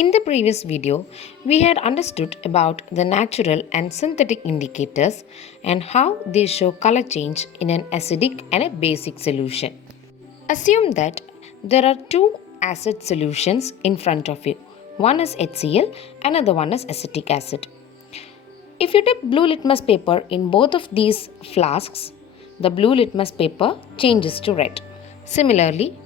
In the previous video, we had understood about the natural and synthetic indicators and how they show color change in an acidic and a basic solution. Assume that there are two acid solutions in front of you. One is HCl, another one is acetic acid. If you dip blue litmus paper in both of these flasks, the blue litmus paper changes to red. Similarly,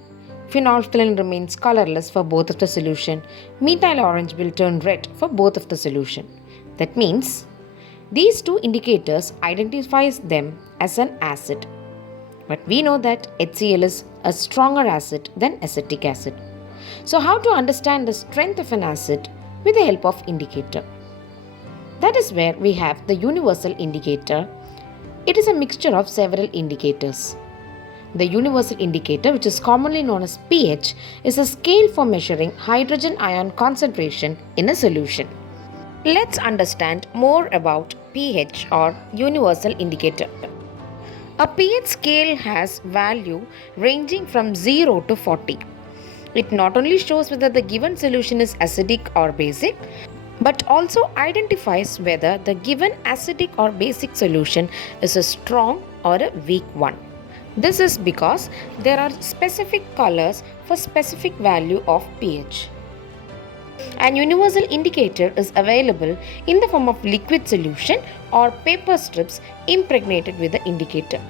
phenolphthalein remains colorless for both of the solution. Methyl orange will turn red for both of the solution. That means these two indicators identifies them as an acid. But we know that HCl is a stronger acid than acetic acid. So how to understand the strength of an acid with the help of indicator? That is where we have the universal indicator. It is a mixture of several indicators. The universal indicator, which is commonly known as pH, is a scale for measuring hydrogen ion concentration in a solution. Let's understand more about pH or universal indicator. A pH scale has value ranging from 0 to 40. It not only shows whether the given solution is acidic or basic, but also identifies whether the given acidic or basic solution is a strong or a weak one. This is because there are specific colors for specific value of pH. An universal indicator is available in the form of liquid solution or paper strips impregnated with the indicator.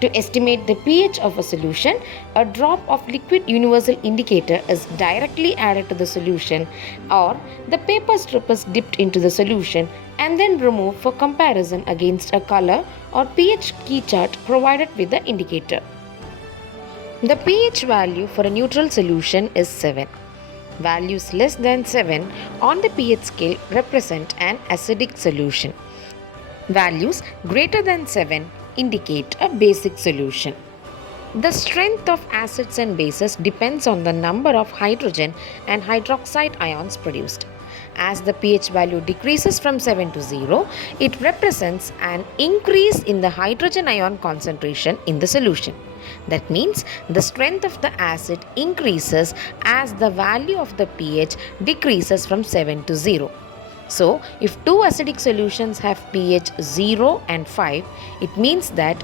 To estimate the pH of a solution, a drop of liquid universal indicator is directly added to the solution, or the paper strip is dipped into the solution and then removed for comparison against a color or pH key chart provided with the indicator. The pH value for a neutral solution is 7. Values less than 7 on the pH scale represent an acidic solution. Values greater than 7 indicate a basic solution. The strength of acids and bases depends on the number of hydrogen and hydroxide ions produced. As the pH value decreases from 7 to 0, it represents an increase in the hydrogen ion concentration in the solution. That means the strength of the acid increases as the value of the pH decreases from 7 to 0. So, if two acidic solutions have pH 0 and 5, it means that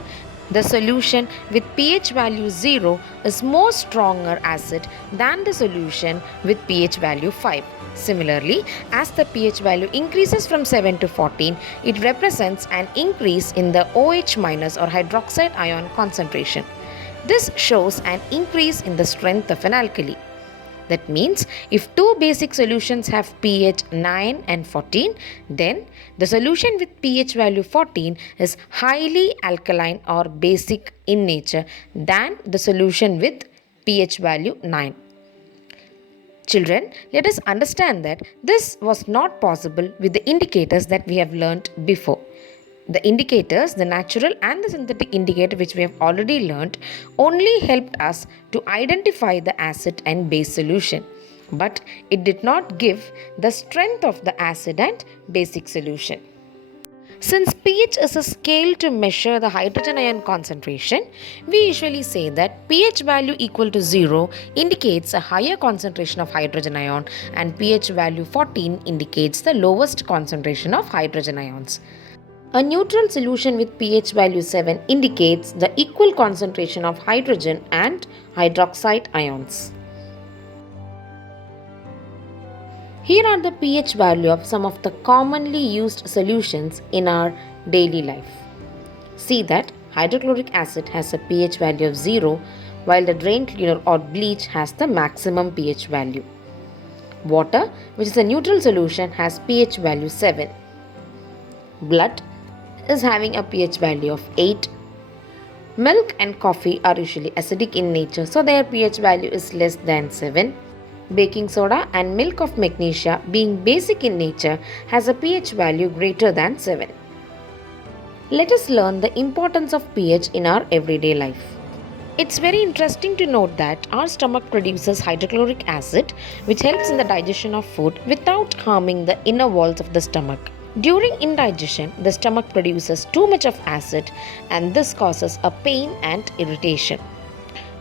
the solution with pH value 0 is more stronger acid than the solution with pH value 5. Similarly, as the pH value increases from 7 to 14, it represents an increase in the OH- or hydroxide ion concentration. This shows an increase in the strength of an alkali. That means if two basic solutions have pH 9 and 14, then the solution with pH value 14 is highly alkaline or basic in nature than the solution with pH value 9. Children, let us understand that this was not possible with the indicators that we have learnt before. The indicators, the natural and the synthetic indicator which we have already learnt, only helped us to identify the acid and base solution. But it did not give the strength of the acid and basic solution. Since pH is a scale to measure the hydrogen ion concentration, we usually say that pH value equal to 0 indicates a higher concentration of hydrogen ion and pH value 14 indicates the lowest concentration of hydrogen ions. A neutral solution with pH value 7 indicates the equal concentration of hydrogen and hydroxide ions. Here are the pH value of some of the commonly used solutions in our daily life. See that hydrochloric acid has a pH value of 0 while the drain cleaner or bleach has the maximum pH value. Water, which is a neutral solution, has pH value 7. Blood is having a pH value of 8. Milk and coffee are usually acidic in nature, so their pH value is less than 7. Baking soda and milk of magnesia, being basic in nature, has a pH value greater than 7. Let us learn the importance of pH in our everyday life. It's very interesting to note that our stomach produces hydrochloric acid, which helps in the digestion of food without harming the inner walls of the stomach. During indigestion, the stomach produces too much of acid and this causes a pain and irritation.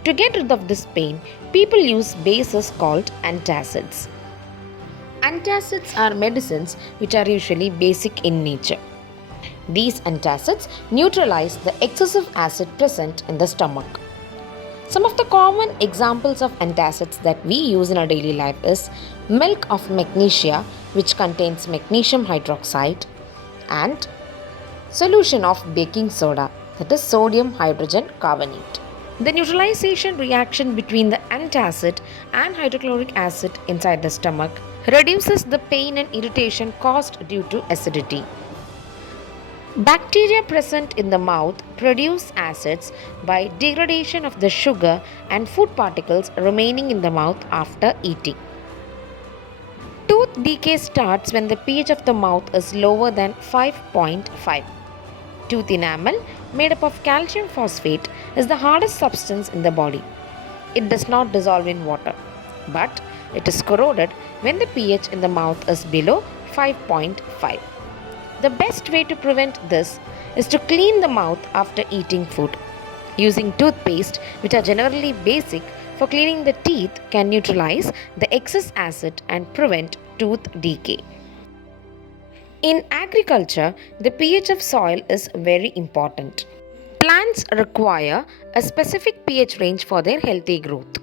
To get rid of this pain, people use bases called antacids. Antacids are medicines which are usually basic in nature. These antacids neutralize the excessive acid present in the stomach. Some of the common examples of antacids that we use in our daily life is milk of magnesia, which contains magnesium hydroxide, and solution of baking soda, that is sodium hydrogen carbonate. The neutralization reaction between the antacid and hydrochloric acid inside the stomach reduces the pain and irritation caused due to acidity. Bacteria present in the mouth produce acids by degradation of the sugar and food particles remaining in the mouth after eating. Tooth decay starts when the pH of the mouth is lower than 5.5. Tooth enamel, made up of calcium phosphate, is the hardest substance in the body. It does not dissolve in water, but it is corroded when the pH in the mouth is below 5.5. The best way to prevent this is to clean the mouth after eating food. Using toothpaste, which are generally basic for cleaning the teeth, can neutralize the excess acid and prevent tooth decay. In agriculture, the pH of soil is very important. Plants require a specific pH range for their healthy growth.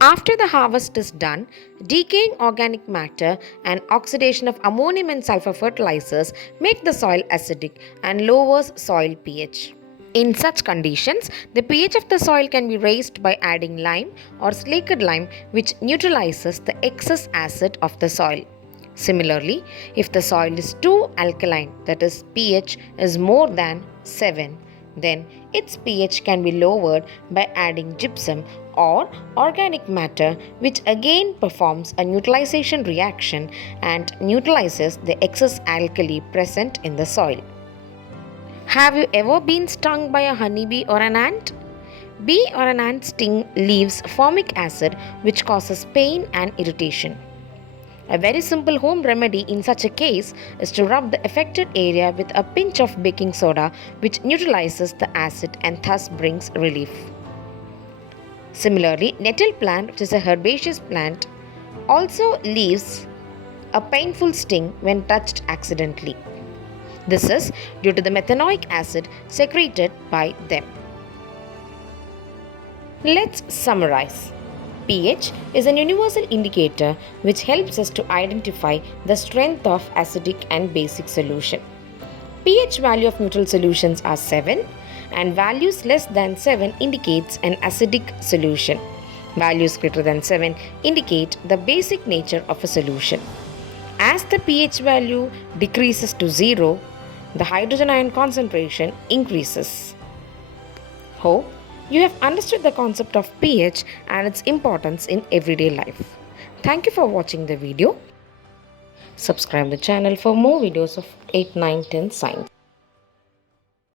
After the harvest is done, decaying organic matter and oxidation of ammonium and sulphur fertilizers make the soil acidic and lowers soil pH. In such conditions, the pH of the soil can be raised by adding lime or slaked lime, which neutralizes the excess acid of the soil. Similarly, if the soil is too alkaline, that is pH is more than 7, then its pH can be lowered by adding gypsum or organic matter, which again performs a neutralization reaction and neutralizes the excess alkali present in the soil. Have you ever been stung by a honeybee or an ant? Bee or an ant sting leaves formic acid, which causes pain and irritation. A very simple home remedy in such a case is to rub the affected area with a pinch of baking soda, which neutralizes the acid and thus brings relief. Similarly, nettle plant, which is a herbaceous plant, also leaves a painful sting when touched accidentally. This is due to the methanoic acid secreted by them. Let's summarize. pH is an universal indicator which helps us to identify the strength of acidic and basic solution. pH value of neutral solutions are 7 and values less than 7 indicates an acidic solution. Values greater than 7 indicate the basic nature of a solution. As the pH value decreases to 0, the hydrogen ion concentration increases. Hope you have understood the concept of pH and its importance in everyday life. Thank you for watching the video. Subscribe the channel for more videos of 8, 9, 10 science.